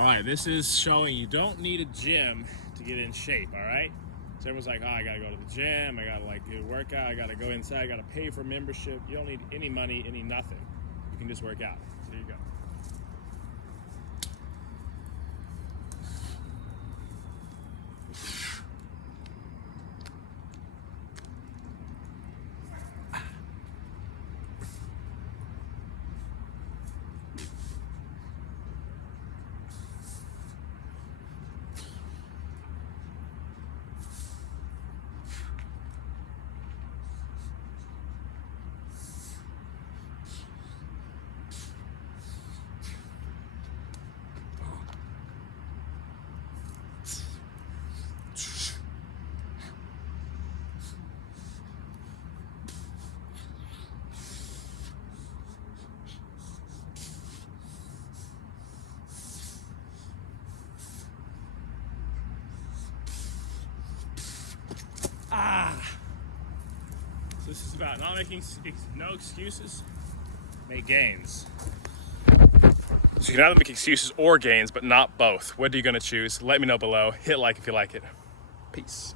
All right, this is showing you don't need a gym to get in shape, all right? So everyone's like, oh, I gotta go to the gym, I gotta like do a workout, I gotta go inside, I gotta pay for membership. You don't need any money, any nothing. You can just work out. So there you go. So this is about not making no excuses, make gains. So you can either make excuses or gains, but not both. What are you gonna choose? Let me know below. Hit like if you like it. Peace.